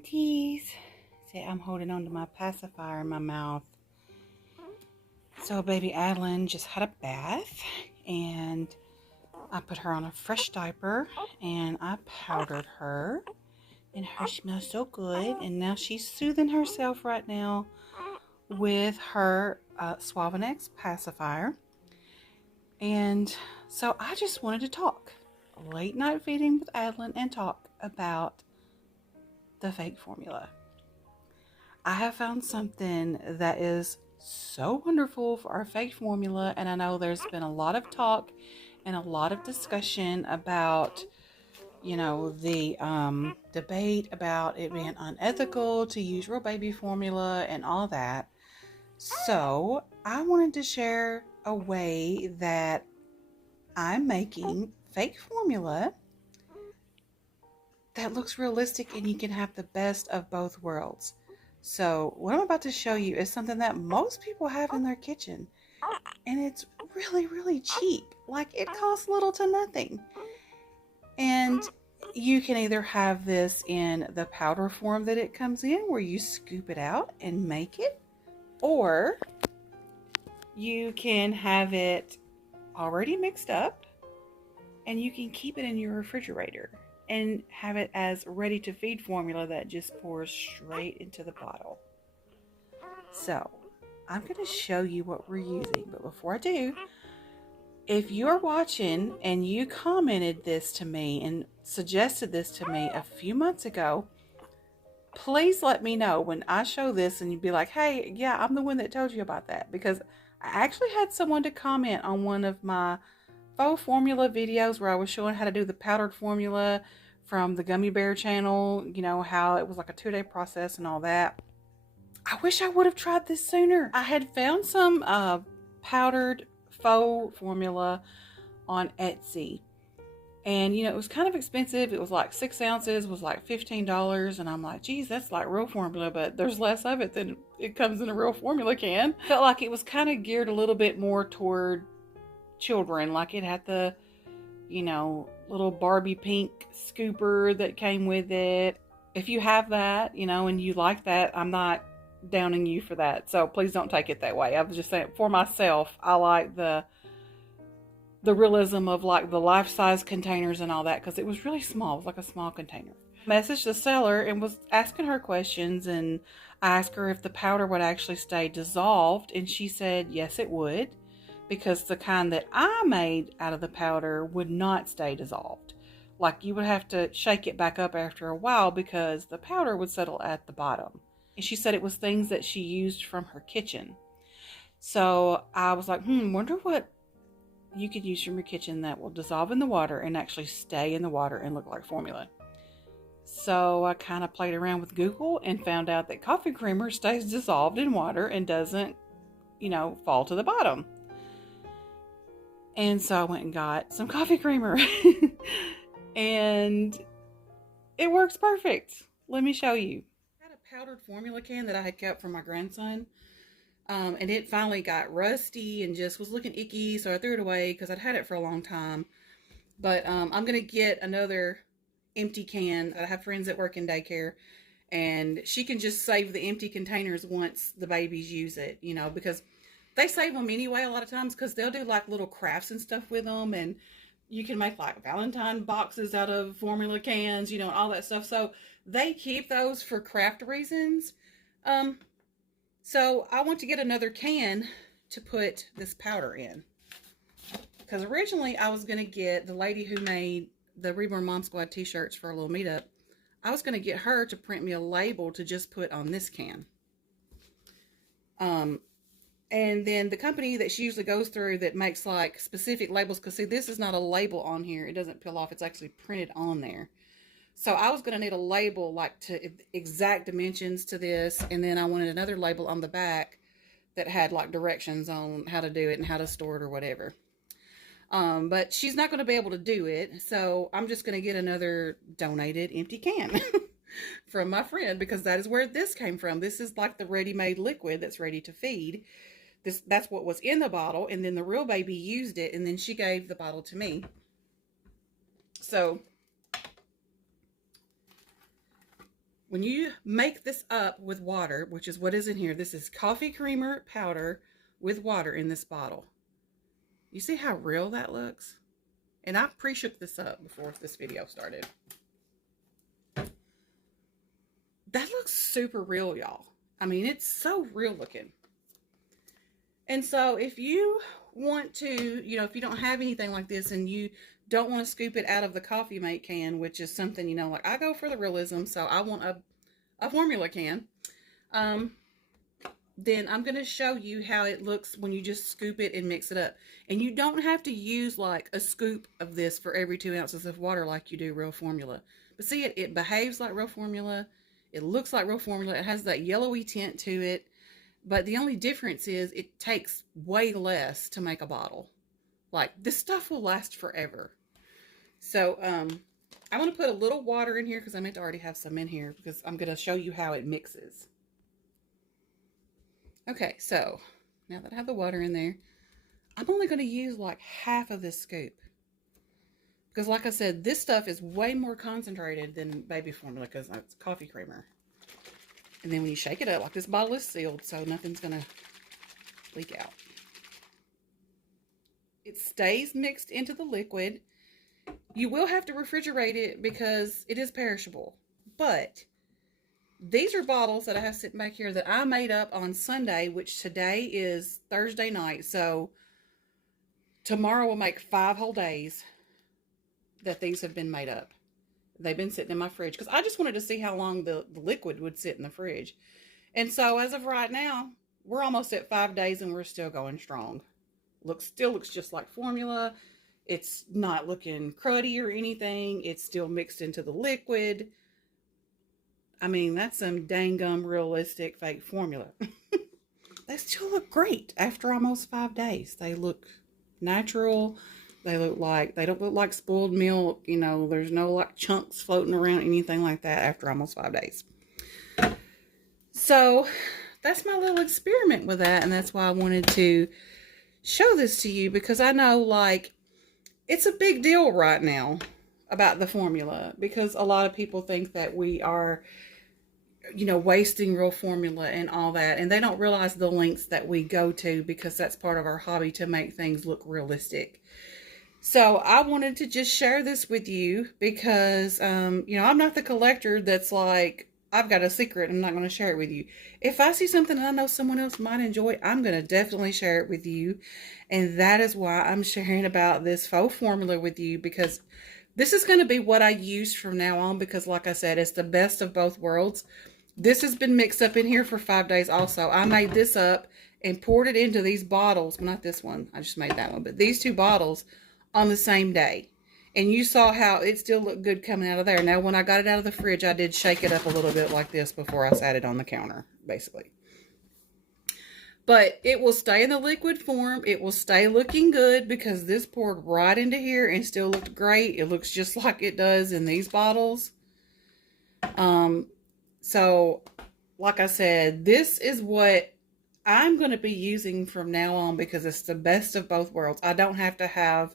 Aunties. See, I'm holding on to my pacifier in my mouth. So baby Adalyn just had a bath and I put her on a fresh diaper and I powdered her and her smells so good, and now she's soothing herself right now with her Suavenex pacifier. And so I just wanted to talk late night feeding with Adalyn and talk about the fake formula. I have found something that is so wonderful for our fake formula, and I know there's been a lot of talk and a lot of discussion about, you know, the debate about it being unethical to use real baby formula and all that. So I wanted to share a way that I'm making fake formula that looks realistic and you can have the best of both worlds. So what I'm about to show you is something that most people have in their kitchen, and it's really, really cheap. Like, it costs little to nothing. And you can either have this in the powder form that it comes in, where you scoop it out and make it, or you can have it already mixed up and you can keep it in your refrigerator and have it as ready to feed formula that just pours straight into the bottle. So I'm going to show you what we're using, but before I do, if you're watching and you commented this to me and suggested this to me a few months ago, please let me know when I show this and you'd be like, hey, yeah, I'm the one that told you about that, because I actually had someone to comment on one of my faux formula videos where I was showing how to do the powdered formula from the Gummy Bear channel, you know, how it was like a 2-day process and all that. I wish I would have tried this sooner. I had found some powdered faux formula on Etsy, and you know, it was kind of expensive. It was like 6 ounces was like $15, and I'm like, geez, that's like real formula, but there's less of it than it comes in a real formula can. Felt like it was kind of geared a little bit more toward children. Like, it had the, you know, little Barbie pink scooper that came with it. If you have that, you know, and you like that, I'm not downing you for that, so please don't take it that way. I was just saying, for myself, I like the realism of like the life-size containers and all that, because it was really small. It was like a small container. Messaged the seller and was asking her questions, and I asked her if the powder would actually stay dissolved, and she said yes, it would, because the kind that I made out of the powder would not stay dissolved. Like, you would have to shake it back up after a while because the powder would settle at the bottom. And she said it was things that she used from her kitchen. So I was like, wonder what you could use from your kitchen that will dissolve in the water and actually stay in the water and look like formula. So I kind of played around with Google and found out that coffee creamer stays dissolved in water and doesn't, you know, fall to the bottom. And so I went and got some coffee creamer and it works perfect. Let me show you. I had a powdered formula can that I had kept for my grandson. And it finally got rusty and just was looking icky, so I threw it away because I'd had it for a long time. But I'm going to get another empty can. I have friends that work in daycare, and she can just save the empty containers once the babies use it, you know, because they save them anyway a lot of times, because they'll do like little crafts and stuff with them, and you can make like Valentine boxes out of formula cans, you know, and all that stuff. So they keep those for craft reasons. So I want to get another can to put this powder in, because originally I was going to get the lady who made the Reborn Mom Squad t-shirts for a little meetup. I was going to get her to print me a label to just put on this can. And then the company that she usually goes through that makes like specific labels, because see, this is not a label on here. It doesn't peel off. It's actually printed on there. So I was going to need a label like to exact dimensions to this. And then I wanted another label on the back that had like directions on how to do it and how to store it or whatever. But she's not going to be able to do it. So I'm just going to get another donated empty can from my friend, because that is where this came from. This is like the ready-made liquid that's ready to feed. That's what was in the bottle. And then the real baby used it, and then she gave the bottle to me. So when you make this up with water, which is what is in here, this is coffee creamer powder with water in this bottle. You see how real that looks? And I pre-shook this up before this video started. That looks super real, y'all. I mean, it's so real looking. And so if you want to, you know, if you don't have anything like this and you don't want to scoop it out of the coffee mate can, which is something, you know, like I go for the realism, so I want a formula can. Then I'm going to show you how it looks when you just scoop it and mix it up. And you don't have to use like a scoop of this for every 2 ounces of water like you do real formula. But see, it behaves like real formula. It looks like real formula. It has that yellowy tint to it. But the only difference is it takes way less to make a bottle. Like, this stuff will last forever. So, I'm going to put a little water in here because I meant to already have some in here because I'm going to show you how it mixes. Okay, so now that I have the water in there, I'm only going to use like half of this scoop. Because like I said, this stuff is way more concentrated than baby formula because it's coffee creamer. And then when you shake it up, like this bottle is sealed, so nothing's going to leak out. It stays mixed into the liquid. You will have to refrigerate it because it is perishable. But these are bottles that I have sitting back here that I made up on Sunday, which today is Thursday night. So tomorrow will make 5 whole days that these have been made up. They've been sitting in my fridge because I just wanted to see how long the liquid would sit in the fridge. And so as of right now, we're almost at 5 days and we're still going strong. Still looks just like formula. It's not looking cruddy or anything. It's still mixed into the liquid. I mean, that's some dang gum realistic fake formula. They still look great after almost 5 days. They look natural. They don't look like spoiled milk. You know, there's no like chunks floating around, anything like that after almost 5 days. So that's my little experiment with that. And that's why I wanted to show this to you because I know like it's a big deal right now about the formula because a lot of people think that we are, you know, wasting real formula and all that. And they don't realize the lengths that we go to because that's part of our hobby to make things look realistic. So I wanted to just share this with you because, you know, I'm not the collector that's like, I've got a secret. I'm not going to share it with you. If I see something that I know someone else might enjoy, I'm going to definitely share it with you. And that is why I'm sharing about this faux formula with you because this is going to be what I use from now on because like I said, it's the best of both worlds. This has been mixed up in here for 5 days also. I made this up and poured it into these bottles. Well, not this one. I just made that one. But these 2 bottles on the same day. And you saw how it still looked good coming out of there. Now, when I got it out of the fridge, I did shake it up a little bit like this before I sat it on the counter, basically. But it will stay in the liquid form. It will stay looking good because this poured right into here and still looked great. It looks just like it does in these bottles. So, like I said, this is what I'm going to be using from now on because it's the best of both worlds. I don't have to have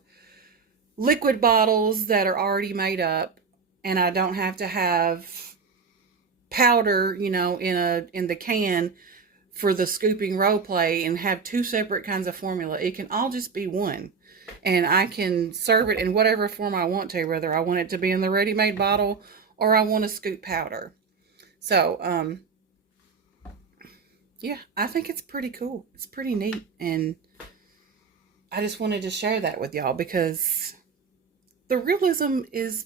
liquid bottles that are already made up, and I don't have to have powder, you know, in the can for the scooping role play and have 2 separate kinds of formula. It can all just be one, and I can serve it in whatever form I want to, whether I want it to be in the ready-made bottle or I want to scoop powder. So, yeah, I think it's pretty cool. It's pretty neat, and I just wanted to share that with y'all because the realism is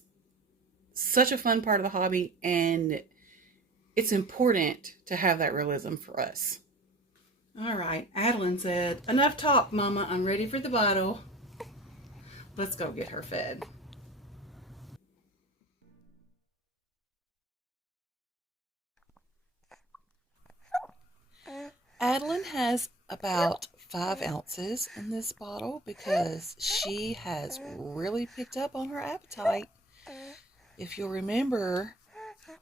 such a fun part of the hobby, and it's important to have that realism for us. All right, Adalyn said, enough talk, Mama. I'm ready for the bottle. Let's go get her fed. Adalyn has about 5 ounces in this bottle because she has really picked up on her appetite. If you'll remember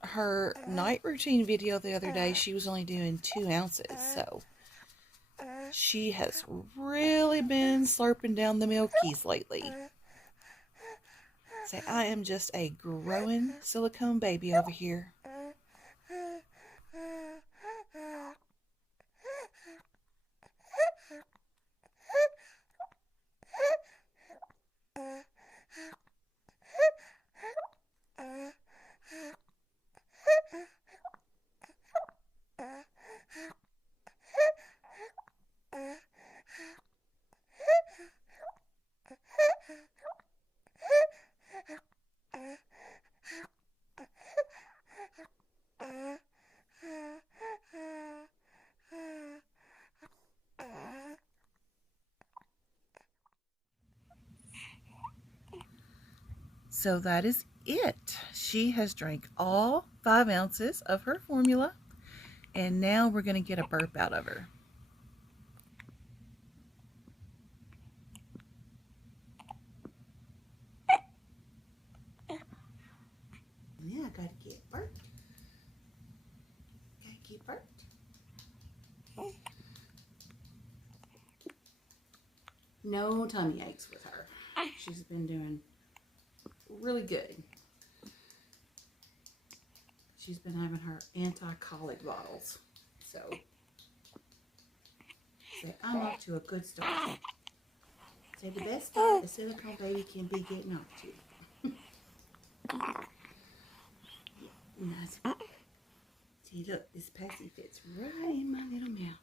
her night routine video the other day, she was only doing 2 ounces. So she has really been slurping down the milkies lately. So I am just a growing silicone baby over here. So that is it. She has drank all 5 ounces of her formula, and now we're going to get a burp out of her. Yeah, I gotta get burped. Gotta get burped. No tummy aches with her. She's been doing really good. She's been having her anti-colic bottles. So I'm off to a good start. Say the best start a silicone baby can be getting off to. Nice. See, look, this passy fits right in my little mouth.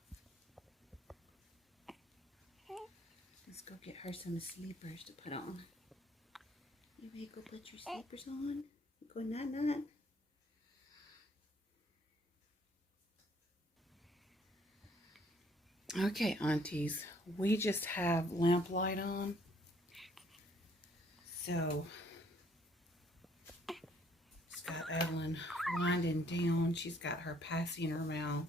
Let's go get her some sleepers to put on. You ready to go put your sleepers on? Go night-night. Okay, aunties, we just have lamplight on. So, it's got Adalyn winding down. She's got her passy in her mouth.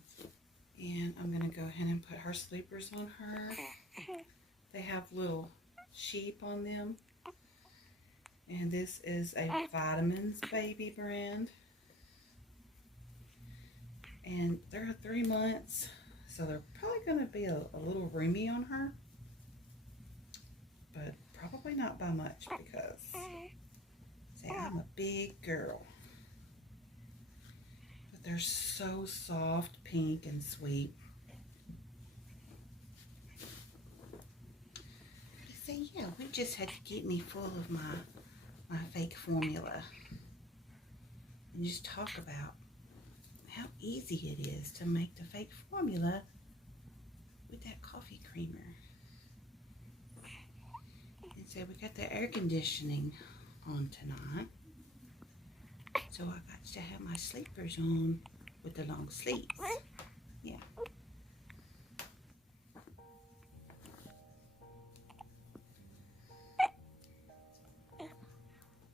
And I'm going to go ahead and put her sleepers on her. They have little sheep on them. And this is a Vitamins Baby brand. And they're 3 months. So they're probably going to be a little roomy on her. But probably not by much because, see, I'm a big girl. But they're so soft, pink, and sweet. So yeah, we just had to get me full of my fake formula. And just talk about how easy it is to make the fake formula with that coffee creamer. And so we got the air conditioning on tonight. So I got to have my sleepers on with the long sleeves. Yeah.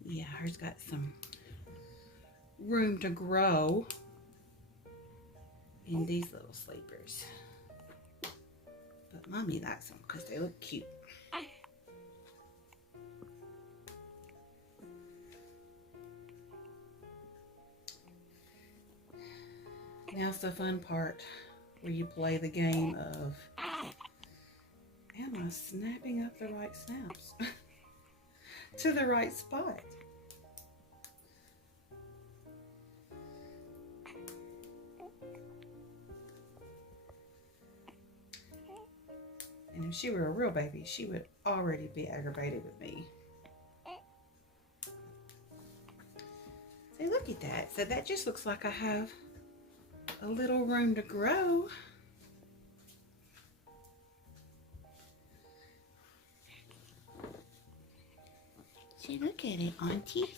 Yeah, hers got some room to grow in these little sleepers. But Mommy likes them because they look cute. Now's the fun part where you play the game of, am I snapping up the right snaps to the right spot? And if she were a real baby, she would already be aggravated with me. See, look at that. So that just looks like I have a little room to grow. See, look at it, aunties.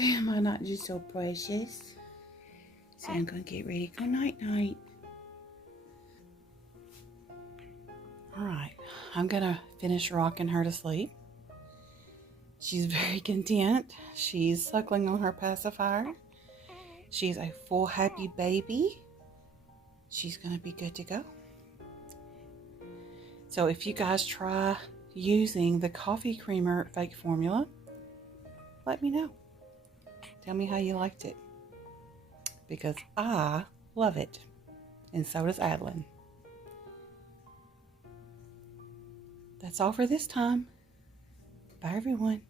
Am I not just so precious? So I'm gonna get ready to go night-night. Alright, I'm gonna finish rocking her to sleep. She's very content. She's suckling on her pacifier. She's a full happy baby. She's gonna be good to go. So if you guys try using the coffee creamer fake formula, let me know. Tell me how you liked it. Because I love it. And so does Adalyn. That's all for this time. Bye, everyone.